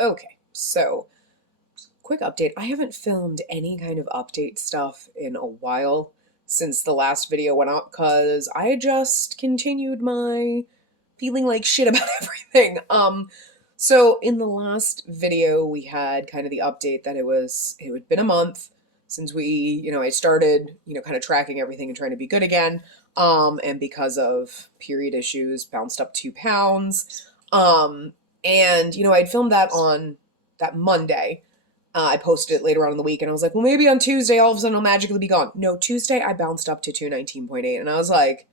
Okay, so quick update. I haven't filmed any kind of update stuff in a while since the last video went up because I just continued my feeling like shit about everything. So in the last video we had kind of the update that it had been a month since I started, kind of tracking everything and trying to be good again. And because of period issues, bounced up 2 pounds. And I'd filmed that on that Monday. I posted it later on in the week and I was like, well, maybe on Tuesday all of a sudden it'll magically be gone. No, Tuesday I bounced up to 219.8 and I was like,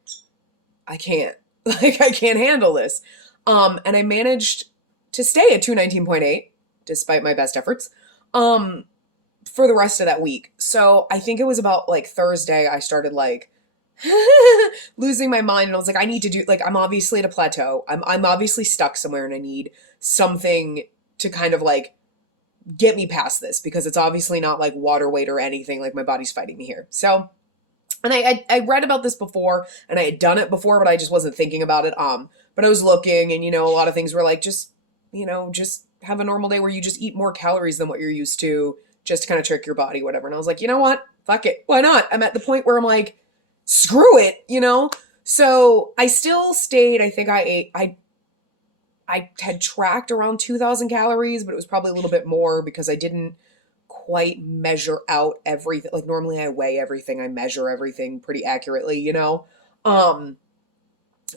I can't. Like, I can't handle this. And I managed to stay at 219.8 despite my best efforts for the rest of that week. So I think it was about like Thursday I started like losing my mind and I was like, I need to do, like, I'm obviously at a plateau. I'm obviously stuck somewhere and I need something to kind of like get me past this because it's obviously not like water weight or anything. Like, my body's fighting me here. So, and I read about this before and I had done it before, but I just wasn't thinking about it. But I was looking and, a lot of things were like, just have a normal day where you just eat more calories than what you're used to just to kind of trick your body, whatever. And I was like, you know what? Fuck it. Why not? I'm at the point where I'm like, screw it, So I still stayed, I think I had tracked around 2,000 calories, but it was probably a little bit more because I didn't quite measure out everything. Like, normally I weigh everything, I measure everything pretty accurately,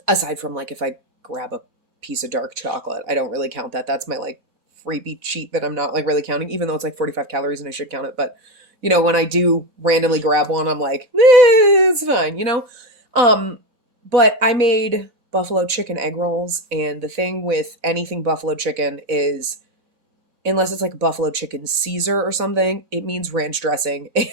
aside from like if I grab a piece of dark chocolate, I don't really count that. That's my like freebie cheat that I'm not like really counting, even though it's like 45 calories and I should count it. But when I do randomly grab one, I'm like, it's fine, But I made buffalo chicken egg rolls, and the thing with anything buffalo chicken is, unless it's like buffalo chicken Caesar or something, it means ranch dressing. And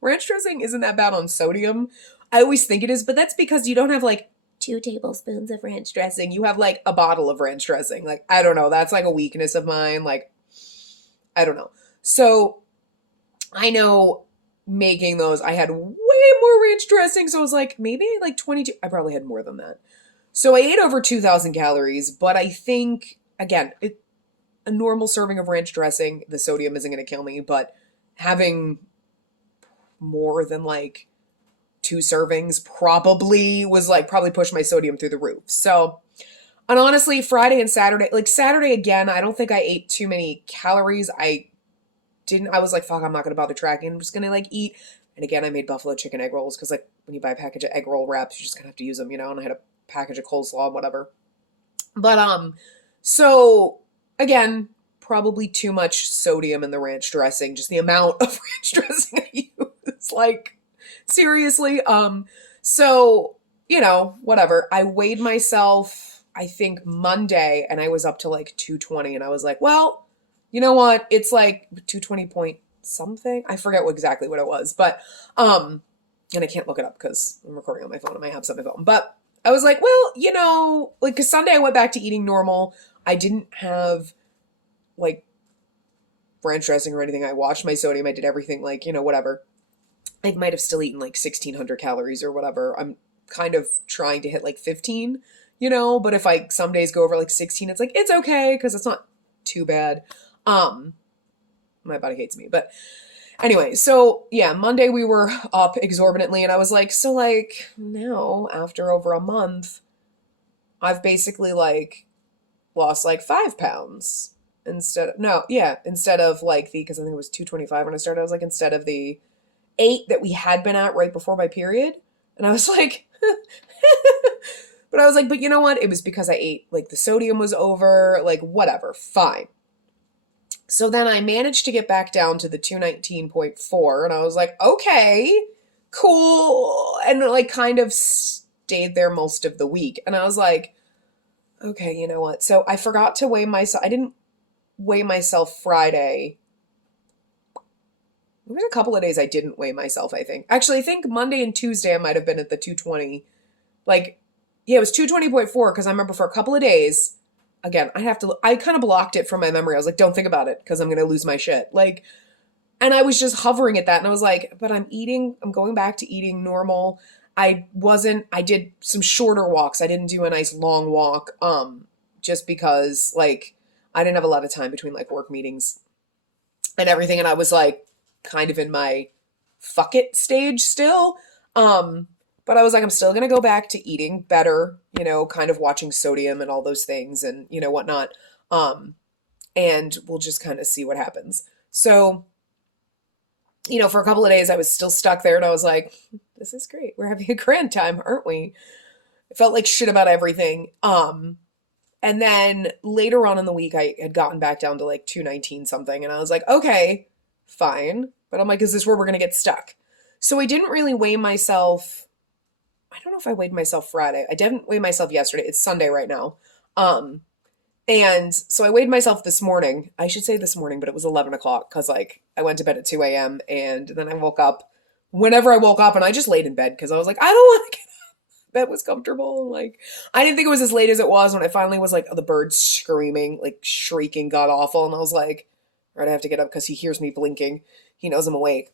ranch dressing isn't that bad on sodium. I always think it is, but that's because you don't have like 2 tablespoons of ranch dressing. You have like a bottle of ranch dressing. Like, I don't know. That's like a weakness of mine. Like, I don't know. So I know making those, I had way more ranch dressing. So I was like, maybe like 22. I probably had more than that. So I ate over 2,000 calories, but I think, again, a normal serving of ranch dressing, the sodium isn't going to kill me, but having more than like 2 servings probably pushed my sodium through the roof. So, and honestly, Friday and Saturday, like Saturday again, I don't think I ate too many calories. I was like, fuck, I'm not going to bother tracking. I'm just going to like eat. And again, I made buffalo chicken egg rolls because like when you buy a package of egg roll wraps, you just kind of have to use them, and I had a package of coleslaw and whatever. But, so again, probably too much sodium in the ranch dressing, just the amount of ranch dressing I use. Like, seriously. So, whatever. I weighed myself, I think Monday, and I was up to like 220, and I was like, well, you know what? It's like 220 point something. I forget exactly what it was, but, and I can't look it up because I'm recording on my phone. I might have some on my phone, but I was like, well, like, cause Sunday I went back to eating normal. I didn't have like ranch dressing or anything. I watched my sodium. I did everything like, whatever. I might have still eaten like 1,600 calories or whatever. I'm kind of trying to hit like 15, but if I some days go over like 16, it's like, it's okay. Cause it's not too bad. My body hates me, but anyway, so yeah, Monday we were up exorbitantly and I was like, so like now after over a month, I've basically like lost like 5 pounds instead of like because I think it was 225 when I started. I was like, instead of the 8 that we had been at right before my period. And I was like, but I was like, but you know what? It was because I ate, like the sodium was over, like whatever, fine. So then I managed to get back down to the 219.4 and I was like, okay, cool. And like kind of stayed there most of the week. And I was like, okay, you know what? So I forgot to weigh myself. I didn't weigh myself Friday. There was a couple of days I didn't weigh myself, I think. Actually, I think Monday and Tuesday I might have been at the 220. Like, yeah, it was 220.4 because I remember for a couple of days, again, I kind of blocked it from my memory. I was like, don't think about it because I'm going to lose my shit. Like, and I was just hovering at that and I was like, but I'm going back to eating normal. I did some shorter walks. I didn't do a nice long walk, just because like, I didn't have a lot of time between like work meetings and everything. And I was like kind of in my fuck it stage still. But I was like, I'm still going to go back to eating better, kind of watching sodium and all those things and, whatnot. And we'll just kind of see what happens. So, for a couple of days, I was still stuck there and I was like, this is great. We're having a grand time, aren't we? I felt like shit about everything. And then later on in the week, I had gotten back down to like 219 something. And I was like, okay, fine. But I'm like, is this where we're going to get stuck? So I didn't really weigh myself. I don't know if I weighed myself Friday. I didn't weigh myself yesterday. It's Sunday right now. And so I weighed myself this morning. I should say this morning, but it was 11 o'clock because like I went to bed at 2 a.m. and then I woke up whenever I woke up and I just laid in bed because I was like, I don't want to get up. Bed was comfortable. Like I didn't think it was as late as it was when I finally was like the birds screaming, like shrieking, god awful. And I was like, all right, I have to get up because he hears me blinking. He knows I'm awake.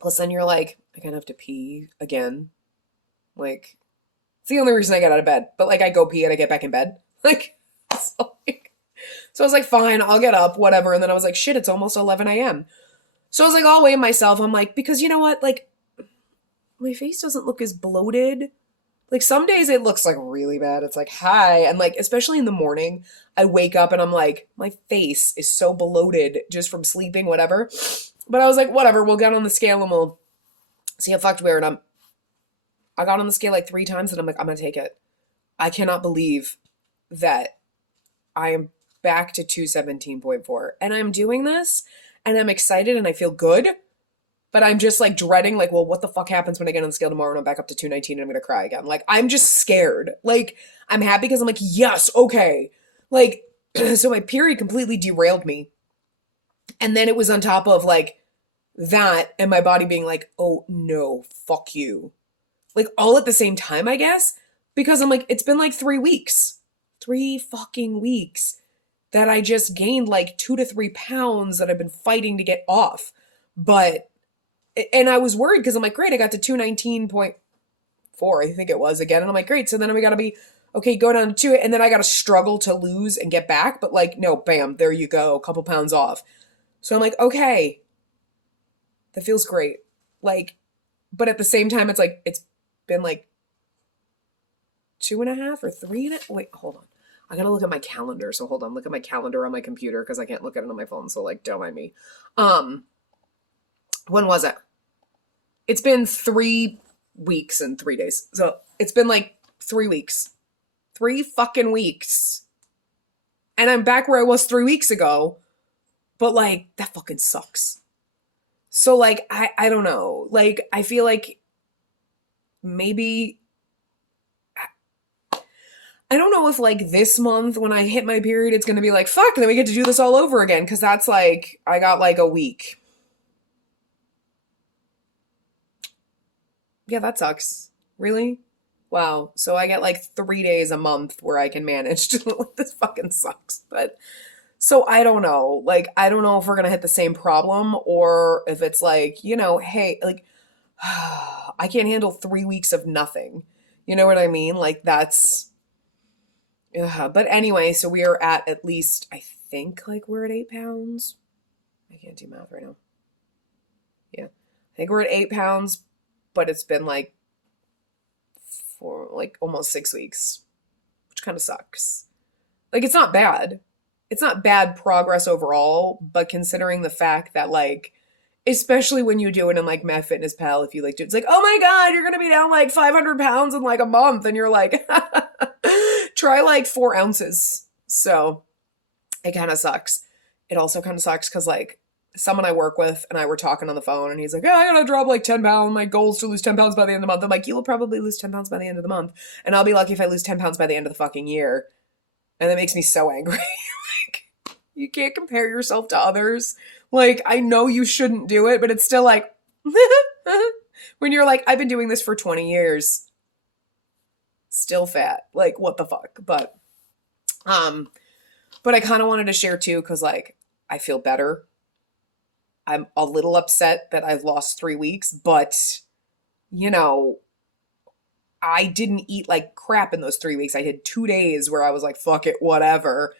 Plus then you're like, I kind of have to pee again. Like, it's the only reason I get out of bed. But like I go pee and I get back in bed. Like, so I was like, fine, I'll get up, whatever. And then I was like, shit, it's almost 11 a.m. So I was like, I'll weigh myself. I'm like, because you know what? Like, my face doesn't look as bloated. Like, some days it looks like really bad. It's like, hi. And like, especially in the morning, I wake up and I'm like, my face is so bloated just from sleeping, whatever. But I was like, whatever, we'll get on the scale and we'll see how fucked we are. And I got on the scale like 3 times and I'm like, I'm going to take it. I cannot believe that I am back to 217.4 and I'm doing this and I'm excited and I feel good, but I'm just like dreading like, well, what the fuck happens when I get on the scale tomorrow and I'm back up to 219 and I'm going to cry again? Like, I'm just scared. Like, I'm happy because I'm like, yes, okay. Like, so my period completely derailed me. And then it was on top of like that and my body being like, oh no, fuck you. Like all at the same time, I guess, because I'm like, it's been like 3 weeks. 3 fucking weeks that I just gained like 2 to 3 pounds that I've been fighting to get off. And I was worried because I'm like, great, I got to 219.4, I think it was again. And I'm like, great. So then we got to be, okay, go down to it. And then I got to struggle to lose and get back. But like, no, bam, there you go. A couple pounds off. So I'm like, okay, that feels great. Like, but at the same time, it's like, it's been like 2.5 or 3 and wait, hold on. I gotta look at my calendar. So hold on, look at my calendar on my computer because I can't look at it on my phone. So like, don't mind me. When was it? It's been 3 weeks and 3 days. So it's been like 3 weeks. 3 fucking weeks. And I'm back where I was 3 weeks ago. But like, that fucking sucks. So like, I don't know. Like, I feel like maybe I don't know if like this month when I hit my period, it's going to be like, fuck, then we get to do this all over again. Cause that's like, I got like a week. Yeah, that sucks. Really? Wow. So I get like 3 days a month where I can manage to, this fucking sucks. But so I don't know. Like, I don't know if we're going to hit the same problem or if it's like, hey, like, I can't handle 3 weeks of nothing. You know what I mean? Like that's, but anyway, so we are at least, I think like we're at 8 pounds. I can't do math right now. Yeah. I think we're at 8 pounds, but it's been like for like almost 6 weeks, which kind of sucks. Like, it's not bad. It's not bad progress overall, but considering the fact that like, especially when you do it in like MyFitnessPal, if you like do it's like, oh my God, you're going to be down like 500 pounds in like a month. And you're like, try like 4 ounces. So it kind of sucks. It also kind of sucks because like someone I work with and I were talking on the phone and he's like, yeah, I got to drop like 10 pounds. My goal is to lose 10 pounds by the end of the month. I'm like, you will probably lose 10 pounds by the end of the month. And I'll be lucky if I lose 10 pounds by the end of the fucking year. And that makes me so angry. Like, you can't compare yourself to others. Like, I know you shouldn't do it, but it's still like, when you're like, I've been doing this for 20 years, still fat. Like, what the fuck? But I kind of wanted to share too, because like, I feel better. I'm a little upset that I've lost 3 weeks, but I didn't eat like crap in those 3 weeks. I had 2 days where I was like, fuck it, whatever.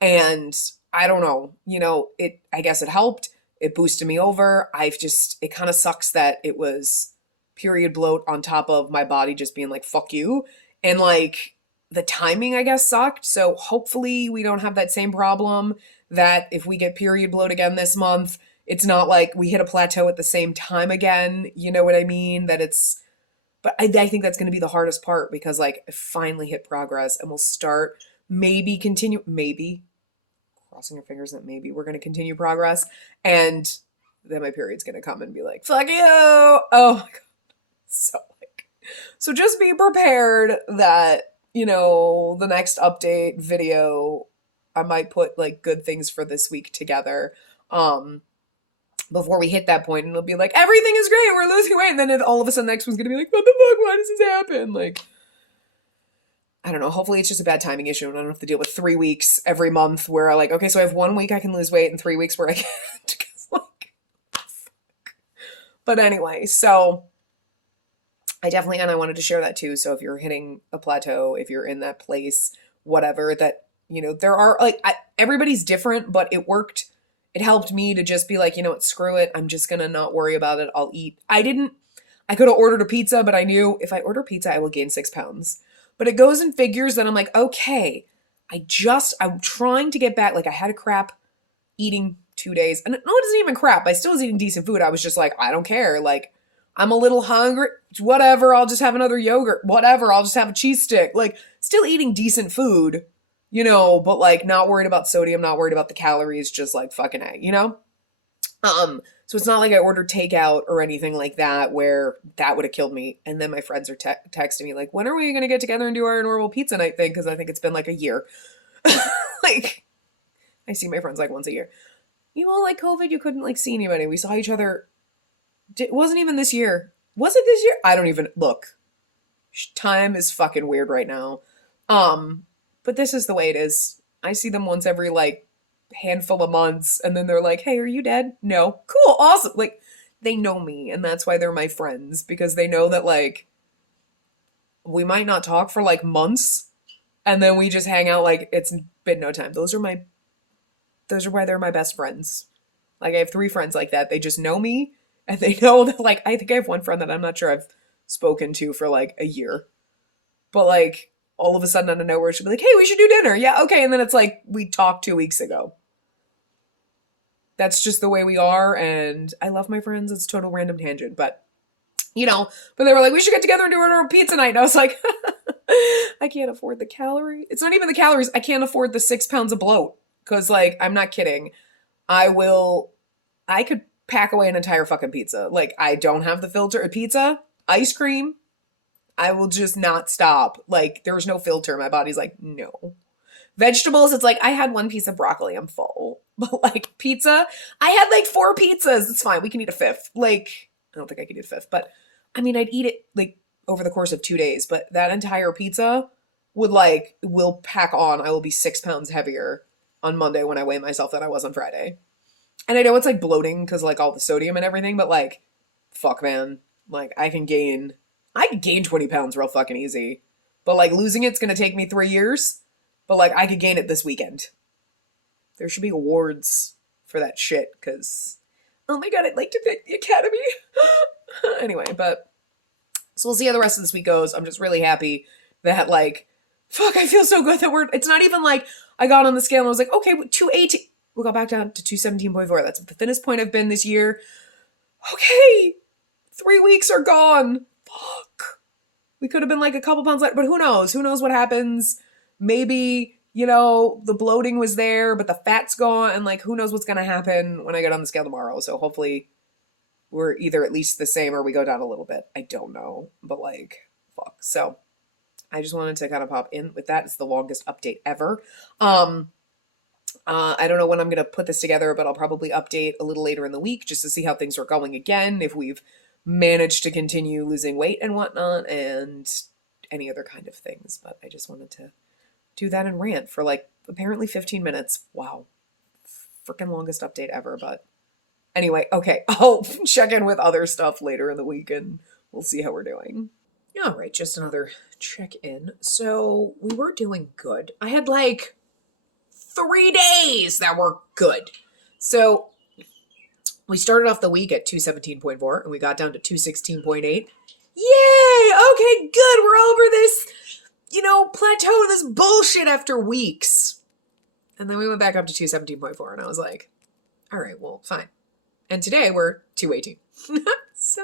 And I don't know, I guess it helped. It boosted me over. It kind of sucks that it was period bloat on top of my body just being like, fuck you. And like the timing, I guess, sucked. So hopefully we don't have that same problem, that if we get period bloat again this month, it's not like we hit a plateau at the same time again. You know what I mean? But I think that's going to be the hardest part, because like I finally hit progress and we'll start maybe crossing your fingers that maybe we're going to continue progress, and then my period's going to come and be like, fuck you. Oh my God. So just be prepared that, the next update video, I might put like good things for this week together. Before we hit that point, and it'll be like, everything is great, we're losing weight. And then all of a sudden the next one's going to be like, what the fuck? Why does this happen? Like, I don't know. Hopefully it's just a bad timing issue and I don't have to deal with 3 weeks every month where I like, okay, so I have 1 week I can lose weight and 3 weeks where I can't. But anyway, so and I wanted to share that too. So if you're hitting a plateau, if you're in that place, whatever, that, there are like, everybody's different, but it worked. It helped me to just be like, what, screw it. I'm just going to not worry about it. I'll eat. I could have ordered a pizza, but I knew if I order pizza, I will gain 6 pounds. But it goes in figures that I'm like, okay, I'm trying to get back. Like I had a crap eating 2 days. And no, it isn't even crap. I still was eating decent food. I was just like, I don't care. Like, I'm a little hungry. Whatever. I'll just have another yogurt. Whatever. I'll just have a cheese stick. Like, still eating decent food, but like not worried about sodium, not worried about the calories, just like fucking A, So it's not like I ordered takeout or anything like that where that would have killed me. And then my friends are texting me like, when are we going to get together and do our normal pizza night thing? Because I think it's been like a year. Like, I see my friends like once a year. Like COVID, you couldn't like see anybody. We saw each other. It wasn't even this year. Was it this year? I don't even look. Time is fucking weird right now. But this is the way it is. I see them once every like handful of months, and then they're like, hey, are you dead? No. Cool. Awesome. Like, they know me, and that's why they're my friends, because they know that like we might not talk for like months, and then we just hang out like it's been no time. Those are why they're my best friends. Like, I have 3 friends like that. They just know me, and they know that like I think I have one friend that I'm not sure I've spoken to for like a year. But like all of a sudden out of nowhere, she'll be like, hey, we should do dinner. Yeah, okay. And then it's like, we talked 2 weeks ago. That's just the way we are. And I love my friends. It's a total random tangent. But, but they were like, we should get together and do our pizza night. And I was like, I can't afford the calorie. It's not even the calories. I can't afford the 6 pounds of bloat. Because like, I'm not kidding. I could pack away an entire fucking pizza. Like, I don't have the filter. Pizza, ice cream, I will just not stop. Like, there's no filter. My body's like, no. Vegetables, it's like, I had 1 piece of broccoli. I'm full. But like pizza, I had like 4 pizzas. It's fine. We can eat a 5th. Like, I don't think I could eat a 5th. But I mean, I'd eat it like over the course of 2 days. But that entire pizza will pack on. I will be 6 pounds heavier on Monday when I weigh myself than I was on Friday. And I know it's like bloating because like all the sodium and everything. But like, fuck, man. Like, I can gain 20 pounds real fucking easy. But like losing it's going to take me 3 years. But like I could gain it this weekend. There should be awards for that shit because, oh my God, I'd like to pick the Academy. Anyway, so we'll see how the rest of this week goes. I'm just really happy that like, fuck, I feel so good that it's not even like I got on the scale and I was like, okay, 218. We got back down to 217.4. That's the thinnest point I've been this year. Okay. 3 weeks are gone. Fuck. We could have been like a couple pounds lighter, but who knows? Who knows what happens? Maybe, the bloating was there, but the fat's gone, and like, who knows what's going to happen when I get on the scale tomorrow. So hopefully we're either at least the same or we go down a little bit. I don't know, but like, fuck. So I just wanted to kind of pop in with that. It's the longest update ever. I don't know when I'm going to put this together, but I'll probably update a little later in the week just to see how things are going again, if we've managed to continue losing weight and whatnot, and any other kind of things. But I just wanted to do that and rant for like apparently 15 minutes. Wow. Freaking longest update ever. But anyway, okay. I'll check in with other stuff later in the week and we'll see how we're doing. All right. Just another check in. So we were doing good. I had like 3 days that were good. So we started off the week at 217.4 and we got down to 216.8. Yay! Okay, good. We're over this, plateau, this bullshit after weeks. And then we went back up to 217.4 and I was like, all right, well, fine. And today we're 218. So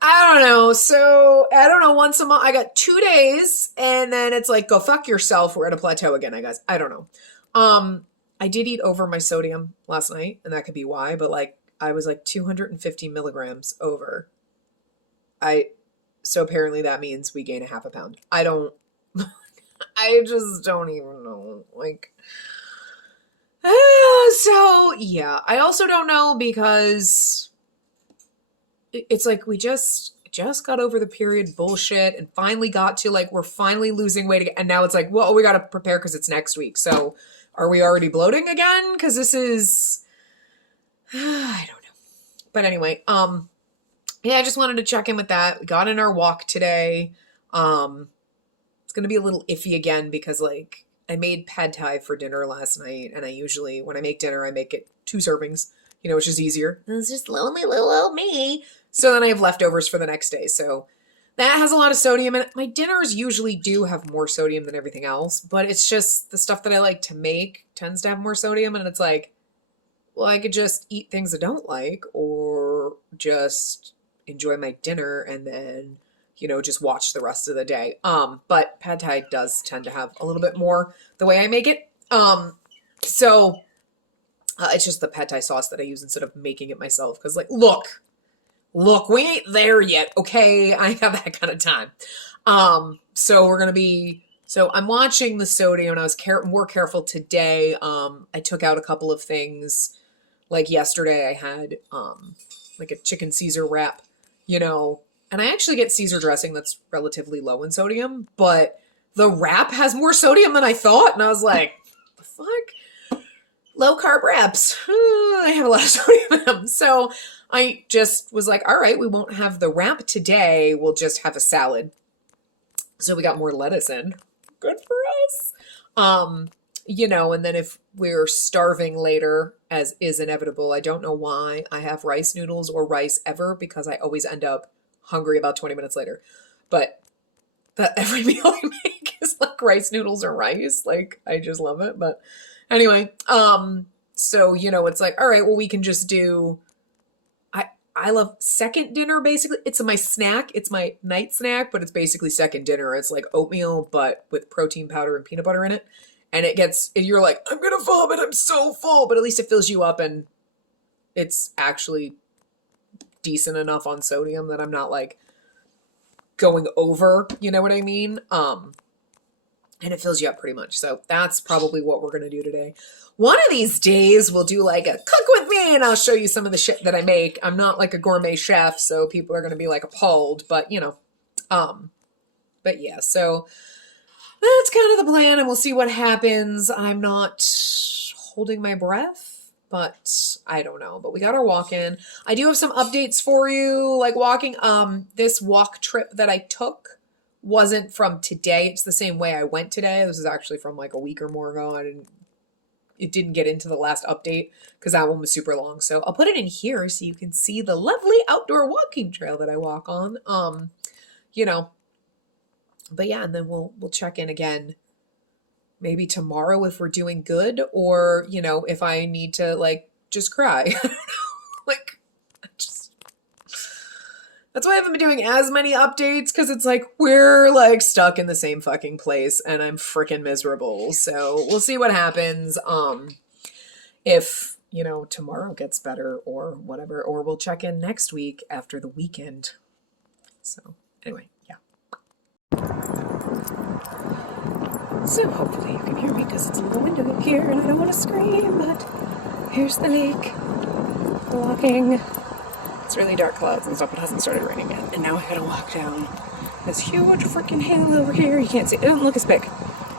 I don't know. So I don't know. Once a month, I got 2 days and then it's like, go fuck yourself. We're at a plateau again, I guess. I don't know. I did eat over my sodium last night and that could be why, but I was 250 milligrams over. So apparently that means we gain a half a pound. I just don't even know. So yeah, I also don't know because it's we just got over the period bullshit and finally got to we're finally losing weight again. And now it's well, we got to prepare because it's next week. So are we already bloating again? Because this is, I don't know. But anyway, yeah, I just wanted to check in with that. We got in our walk today. It's going to be a little iffy again because I made pad thai for dinner last night. And I usually, when I make dinner, I make it 2 servings, which is easier. And it's just lonely little old me. So then I have leftovers for the next day. So that has a lot of sodium in it. My dinners usually do have more sodium than everything else, but it's just the stuff that I like to make tends to have more sodium. And it's well, I could just eat things I don't like or just enjoy my dinner and then, just watch the rest of the day. But pad thai does tend to have a little bit more the way I make it. So it's just the pad thai sauce that I use instead of making it myself. Cause look, we ain't there yet. Okay. I have that kind of time. So I'm watching the sodium and I was more careful today. I took out a couple of things. Yesterday I had, a chicken Caesar wrap, and I actually get Caesar dressing that's relatively low in sodium, but the wrap has more sodium than I thought. And I was like, the fuck? Low carb wraps. They have a lot of sodium in them. So I just was all right, we won't have the wrap today. We'll just have a salad. So we got more lettuce in. Good for us. And then if we're starving later, as is inevitable, I don't know why I have rice noodles or rice ever because I always end up hungry about 20 minutes later. But that every meal I make is rice noodles or rice. I just love it. But anyway, so, it's all right, well, we can just do, I love second dinner, basically. It's my snack. It's my night snack, but it's basically second dinner. It's oatmeal, but with protein powder and peanut butter in it. And you're I'm going to vomit. I'm so full, but at least it fills you up and it's actually decent enough on sodium that I'm not going over, you know what I mean? And it fills you up pretty much. So that's probably what we're going to do today. One of these days we'll do a cook with me and I'll show you some of the shit that I make. I'm not a gourmet chef, so people are going to be appalled, but but yeah, so that's kind of the plan and we'll see what happens. I'm not holding my breath, but I don't know, but we got our walk in. I do have some updates for you, walking, this walk trip that I took wasn't from today. It's the same way I went today. This is actually from a week or more ago. It didn't get into the last update because that one was super long. So I'll put it in here so you can see the lovely outdoor walking trail that I walk on. But yeah, and then we'll check in again maybe tomorrow if we're doing good or, if I need to just cry. I don't know. That's why I haven't been doing as many updates because it's we're stuck in the same fucking place and I'm freaking miserable. So we'll see what happens. If, tomorrow gets better or whatever, or we'll check in next week after the weekend. So anyway, yeah. So hopefully you can hear me because it's in the window here and I don't want to scream, but here's the lake. Walking. It's really dark clouds and stuff. It hasn't started raining yet. And now I gotta walk down this huge freaking hill over here. You can't see it. It doesn't look as big,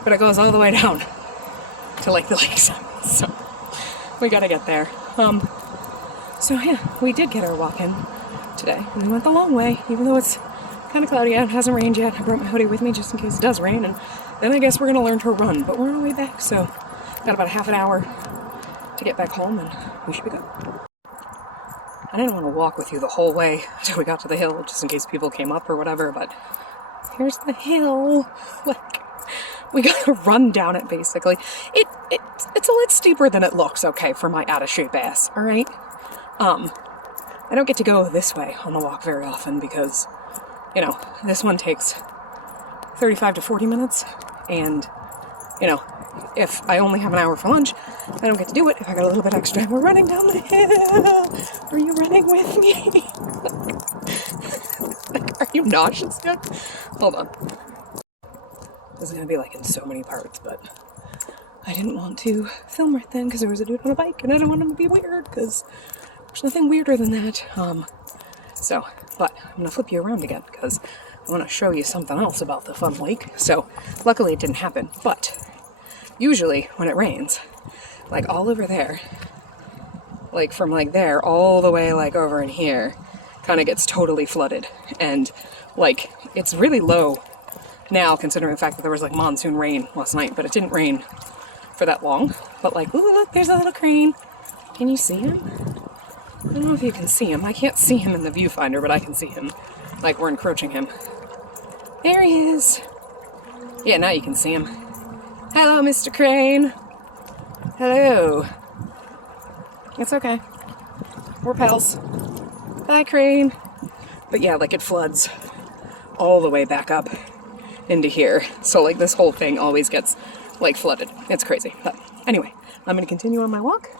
but it goes all the way down to the lakes. So we gotta get there. So yeah, we did get our walk in today. And we went the long way, even though it's kind of cloudy out. It hasn't rained yet. I brought my hoodie with me just in case it does rain. And then I guess we're gonna learn to run, but we're on our way back. So Got about a half an hour to get back home and we should be good. I didn't want to walk with you the whole way until we got to the hill, just in case people came up or whatever, but here's the hill. Like, we gotta run down it, basically. It's a lot steeper than it looks, okay, for my out-of-shape ass, alright? I don't get to go this way on the walk very often because, you know, this one takes 35 to 40 minutes, and, you know, if I only have an hour for lunch, I don't get to do it if I got a little bit extra. We're running down the hill! Are you running with me? Are you nauseous yet? Hold on. This is gonna be like in so many parts, but I didn't want to film right then because there was a dude on a bike and I don't want him to be weird because there's nothing weirder than that. But I'm gonna flip you around again because I want to show you something else about the fun lake. So luckily it didn't happen, but usually when it rains, like all over there, like from like there all the way like over in here, kind of gets totally flooded, and like it's really low now considering the fact that there was like monsoon rain last night, but it didn't rain for that long. But like, ooh, look, there's a little crane. Can you see him? I don't know if you can see him. I can't see him in the viewfinder, but I can see him. Like, we're encroaching him. There he is. Yeah, now you can see him. Hello, Mr. Crane. Hello. It's okay. We're pals. Bye, Crane. But yeah, like it floods all the way back up into here. So like this whole thing always gets like flooded. It's crazy. But anyway, I'm going to continue on my walk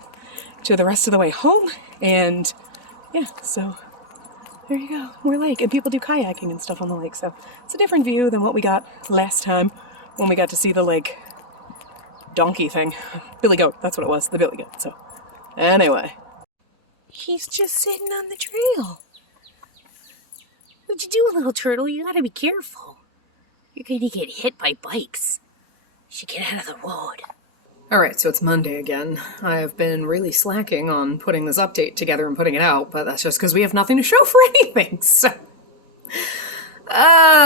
to the rest of the way home. And yeah, so there you go. More lake. And people do kayaking and stuff on the lake. So it's a different view than what we got last time when we got to see the like donkey thing. Billy goat. That's what it was. The billy goat. So anyway. He's just sitting on the trail. What'd you do, little turtle? You gotta be careful. You're gonna get hit by bikes. You should get out of the road. Alright, so it's Monday again. I've been really slacking on putting this update together and putting it out, but that's just because we have nothing to show for anything, so...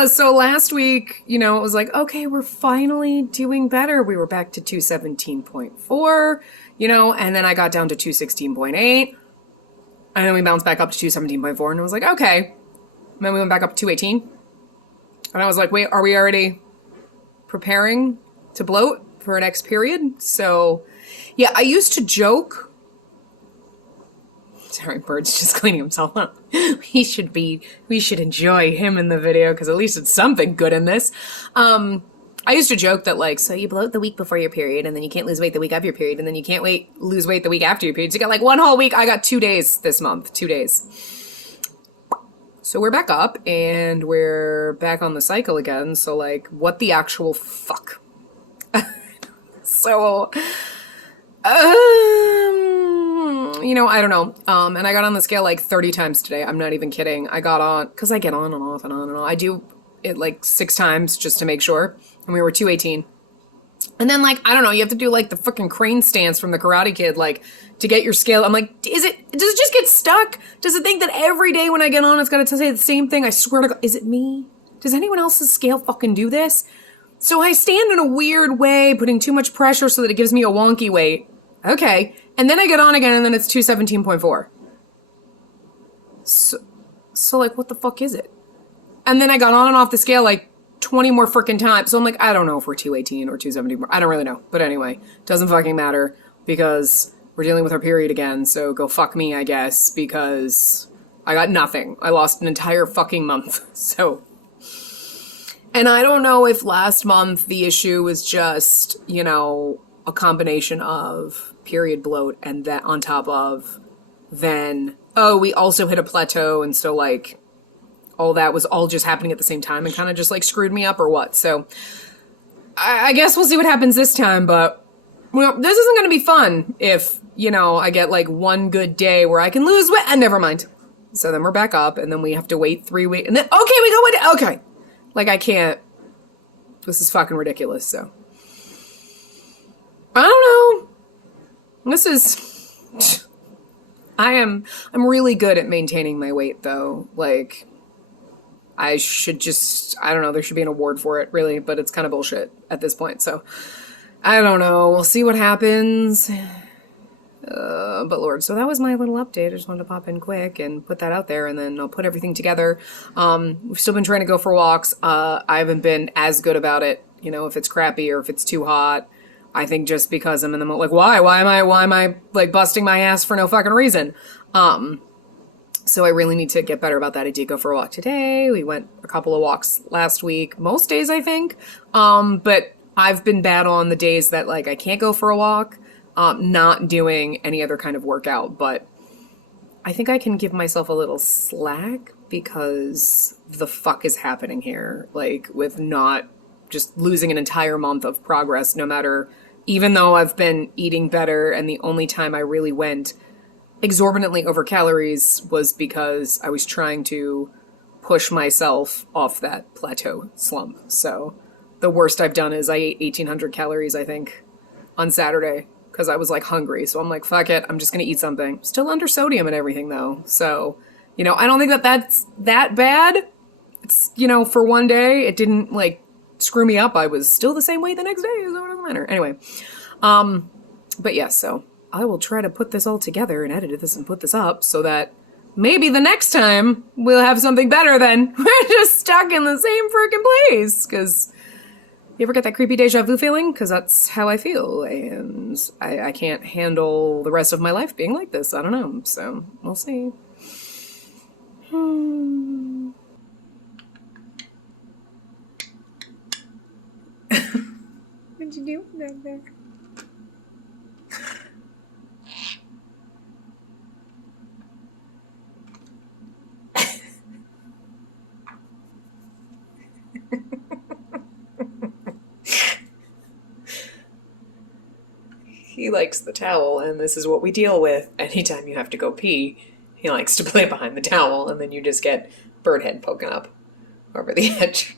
So last week, you know, it was like, okay, we're finally doing better. We were back to 217.4, you know, and then I got down to 216.8, and then we bounced back up to 217.4, and I was like, okay. And then we went back up to 218, and I was like, wait, are we already preparing to bloat for our next period? So, yeah, I used to joke... Sorry, Bird's just cleaning himself up. We should enjoy him in the video, because at least it's something good in this. I used to joke that, like, so you bloat the week before your period, and then you can't lose weight the week of your period, and then you can't lose weight the week after your period. So you got, like, one whole week. I got 2 days this month. 2 days. So we're back up, and we're back on the cycle again. So, like, what the actual fuck? So, you know, I don't know. And I got on the scale like 30 times today. I'm not even kidding. I got on, because I get on and off and on and on. I do it like 6 times just to make sure. And we were 218. And then, like, I don't know, you have to do like the fucking crane stance from the Karate Kid, like, to get your scale. I'm like, does it just get stuck? Does it think that every day when I get on, it's got to say the same thing? I swear to God, is it me? Does anyone else's scale fucking do this? So I stand in a weird way, putting too much pressure so that it gives me a wonky weight. Okay. And then I get on again, and then it's 217.4. So like, what the fuck is it? And then I got on and off the scale like 20 more frickin' times. So I'm like, I don't know if we're 218 or 217. I don't really know. But anyway, doesn't fucking matter because we're dealing with our period again. So go fuck me, I guess, because I got nothing. I lost an entire fucking month. So... And I don't know if last month the issue was just, you know, a combination of period bloat and that on top of then, oh, we also hit a plateau. And so like all that was all just happening at the same time and kind of just like screwed me up or what. So I guess we'll see what happens this time. But well, this isn't going to be fun if, you know, I get like one good day where I can lose weight. And never mind. So then we're back up and then we have to wait 3 weeks. And then, okay, we go with okay. Like, I can't. This is fucking ridiculous, so. I don't know. This is... I'm really good at maintaining my weight, though. Like, I should just... I don't know, there should be an award for it, really, but it's kind of bullshit at this point, so. I don't know. We'll see what happens. But Lord, so that was my little update. I just wanted to pop in quick and put that out there, and then I'll put everything together. We've still been trying to go for walks. I haven't been as good about it, you know, if it's crappy or if it's too hot. I think just because I'm in the like, why am I like busting my ass for no fucking reason? So I really need to get better about that. I did go for a walk today. We went a couple of walks last week, most days, I think. But I've been bad on the days that like I can't go for a walk. Not doing any other kind of workout, but I think I can give myself a little slack because the fuck is happening here, like with not just losing an entire month of progress, no matter, even though I've been eating better, and the only time I really went exorbitantly over calories was because I was trying to push myself off that plateau slump. So the worst I've done is I ate 1,800 calories, I think, on Saturday. Because I was like hungry, so I'm like, fuck it, I'm just gonna eat something. Still under sodium and everything though, so, you know, I don't think that that's that bad. It's, you know, for one day, it didn't like screw me up. I was still the same weight the next day, so it doesn't matter. Anyway, but yeah, so I will try to put this all together and edit this and put this up so that maybe the next time we'll have something better than we're just stuck in the same freaking place, because you ever get that creepy deja vu feeling? Because that's how I feel, and I can't handle the rest of my life being like this. I don't know, so we'll see. What'd you do back there? He likes the towel, and this is what we deal with anytime you have to go pee. He likes to play behind the towel, and then you just get bird head poking up over the edge.